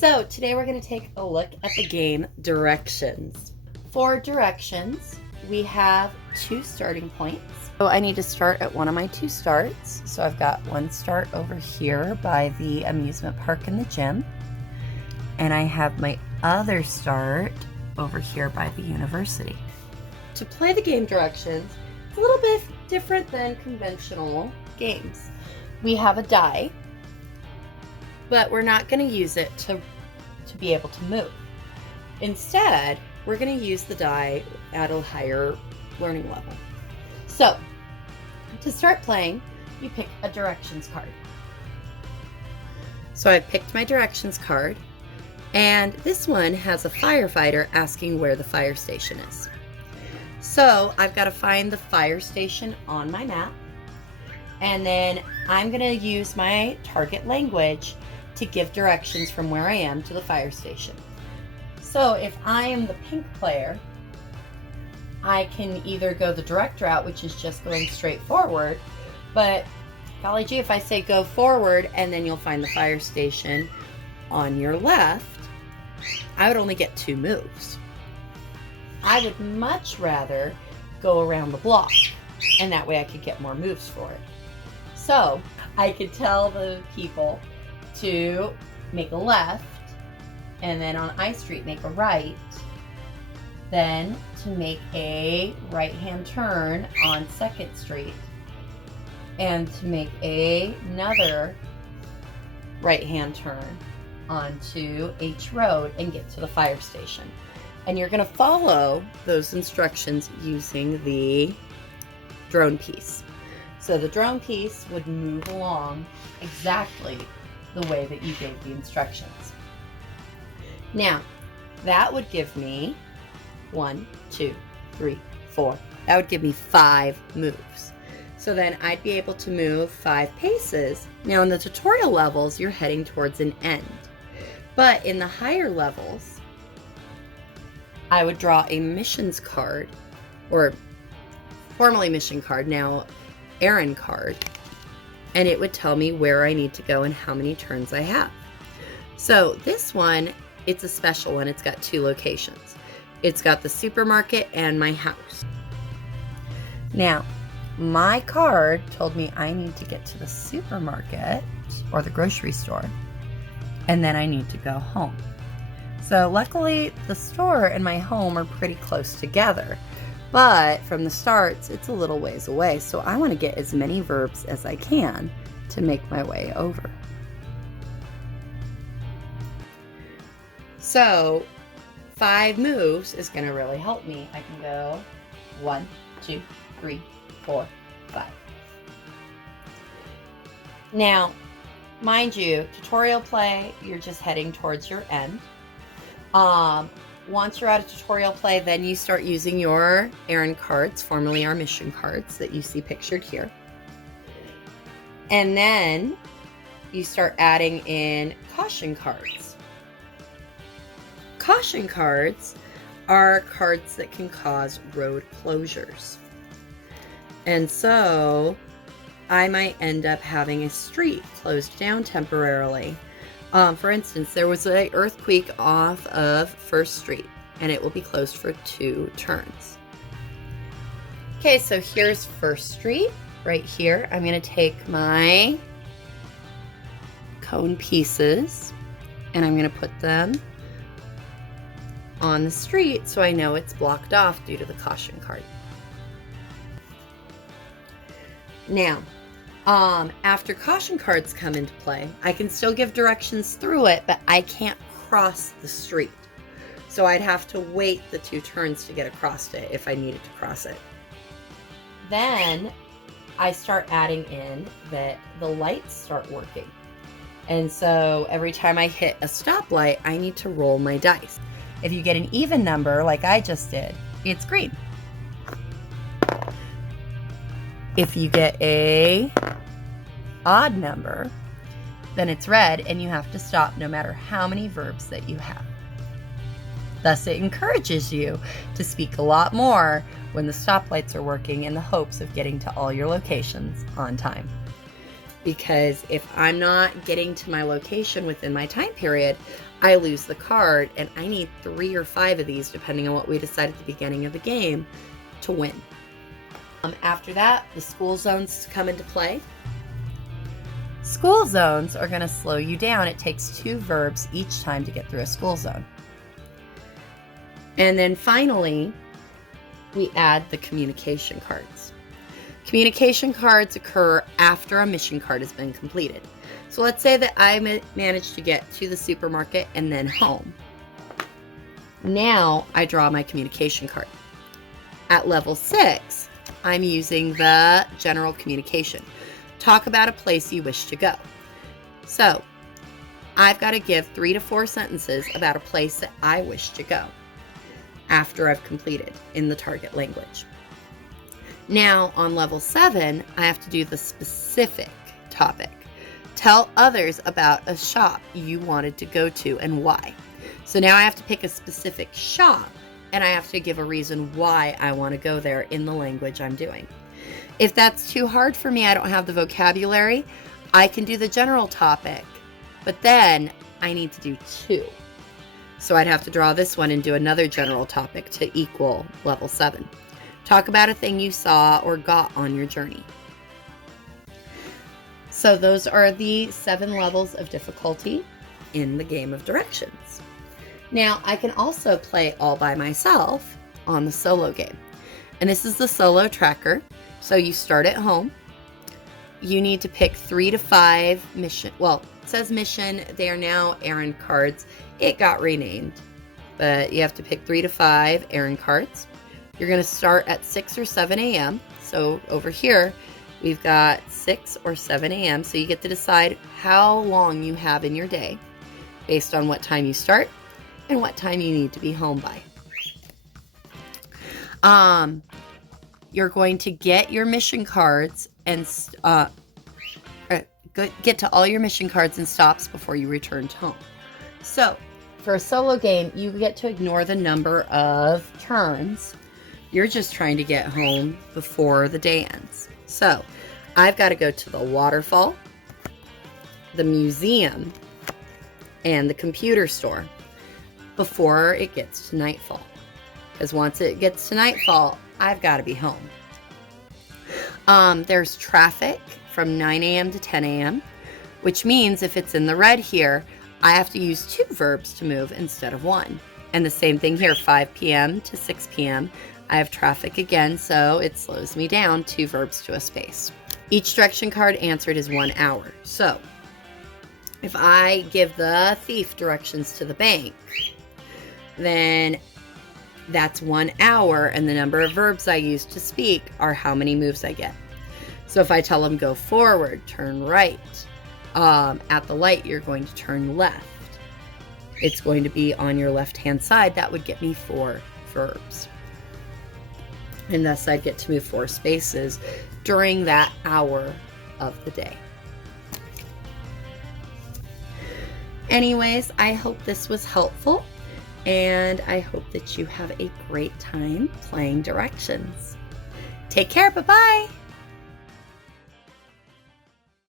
So today we're going to take a look at the game directions. For directions, we have 2 starting points. So I need to start at one of my 2 starts. So I've got one start over here by the amusement park and the gym. And I have my other start over here by the university. To play the game directions, it's a little bit different than conventional games. We have a die, but we're not going to use it to be able to move. Instead, we're going to use the die at a higher learning level. So, to start playing, you pick a directions card. So I picked my directions card, and this one has a firefighter asking where the fire station is. So I've got to find the fire station on my map, and then I'm going to use my target language to give directions from where I am to the fire station. So if I am the pink player, I can either go the direct route, which is just going straight forward, but golly gee, if I say go forward and then you'll find the fire station on your left, I would only get 2 moves. I would much rather go around the block, and that way I could get more moves for it. So I could tell the people to make a left, and then on I Street make a right, then to make a right-hand turn on 2nd Street, and to make another right-hand turn onto H Road and get to the fire station. And you're going to follow those instructions using the drone piece. So the drone piece would move along exactly the way that you gave the instructions. Now, that would give me 1, 2, 3, 4. That would give me 5 moves. So then I'd be able to move 5 paces. Now in the tutorial levels, you're heading towards an end. But in the higher levels, I would draw a missions card, or formerly mission card, now errand card, and it would tell me where I need to go and how many turns I have. So this one, it's a special one. It's got 2 locations. It's got the supermarket and my house. Now, my card told me I need to get to the supermarket or the grocery store, and then I need to go home. So luckily, the store and my home are pretty close together, but from the starts, it's a little ways away, so I want to get as many verbs as I can to make my way over. So 5 moves is going to really help me. I can go 1, 2, 3, 4, 5. Now, mind you, tutorial play, you're just heading towards your end. Once you're out of tutorial play, then you start using your errand cards, formerly our mission cards that you see pictured here. And then you start adding in caution cards. Caution cards are cards that can cause road closures. And so I might end up having a street closed down temporarily. For instance, there was an earthquake off of 1st Street, and it will be closed for 2 turns. Okay, so here's 1st Street right here. I'm going to take my cone pieces, and I'm going to put them on the street so I know it's blocked off due to the caution card. Now, after caution cards come into play, I can still give directions through it, but I can't cross the street. So I'd have to wait the 2 turns to get across it if I needed to cross it. Then I start adding in that the lights start working. And so every time I hit a stoplight, I need to roll my dice. If you get an even number, like I just did, it's green. If you get a odd number, then it's red, and you have to stop no matter how many verbs that you have. Thus, it encourages you to speak a lot more when the stoplights are working in the hopes of getting to all your locations on time. because if I'm not getting to my location within my time period, I lose the card, and I need 3 or 5 of these, depending on what we decide at the beginning of the game, to win. After that, the school zones come into play. School zones are going to slow you down. It takes 2 verbs each time to get through a school zone. And then finally, we add the communication cards. Communication cards occur after a mission card has been completed. So let's say that I managed to get to the supermarket and then home. Now I draw my communication card. At level 6, I'm using the general communication. Talk about a place you wish to go. So I've got to give 3 to 4 sentences about a place that I wish to go after I've completed in the target language. Now on level 7, I have to do the specific topic. Tell others about a shop you wanted to go to and why. So now I have to pick a specific shop, and I have to give a reason why I want to go there in the language I'm doing. If that's too hard for me, I don't have the vocabulary, I can do the general topic, but then I need to do 2. So I'd have to draw this one and do another general topic to equal level 7. Talk about a thing you saw or got on your journey. So those are the 7 levels of difficulty in the game of directions. Now I can also play all by myself on the solo game. And this is the solo tracker. So you start at home. You need to pick 3 to 5 mission. Well, it says mission. They are now errand cards. It got renamed. But you have to pick 3 to 5 errand cards. You're going to start at 6 or 7 a.m. So over here, we've got 6 or 7 a.m. So you get to decide how long you have in your day based on what time you start and what time you need to be home by. You're going to get your mission cards and get to all your mission cards and stops before you return to home. So for a solo game, you get to ignore the number of turns. You're just trying to get home before the day ends. So I've got to go to the waterfall, the museum, and the computer store before it gets to nightfall. Because once it gets to nightfall, I've got to be home. There's traffic from 9 a.m. to 10 a.m., which means if it's in the red here, I have to use 2 verbs to move instead of 1. And the same thing here, 5 p.m. to 6 p.m. I have traffic again, so it slows me down, 2 verbs to a space. Each direction card answered is 1 hour. So if I give the thief directions to the bank, then that's 1 hour, and the number of verbs I use to speak are how many moves I get. So if I tell them go forward, turn right, at the light you're going to turn left. It's going to be on your left-hand side. That would get me 4 verbs. And thus I'd get to move 4 spaces during that hour of the day. Anyways, I hope this was helpful, and I hope that you have a great time playing directions. Take care. Bye-bye.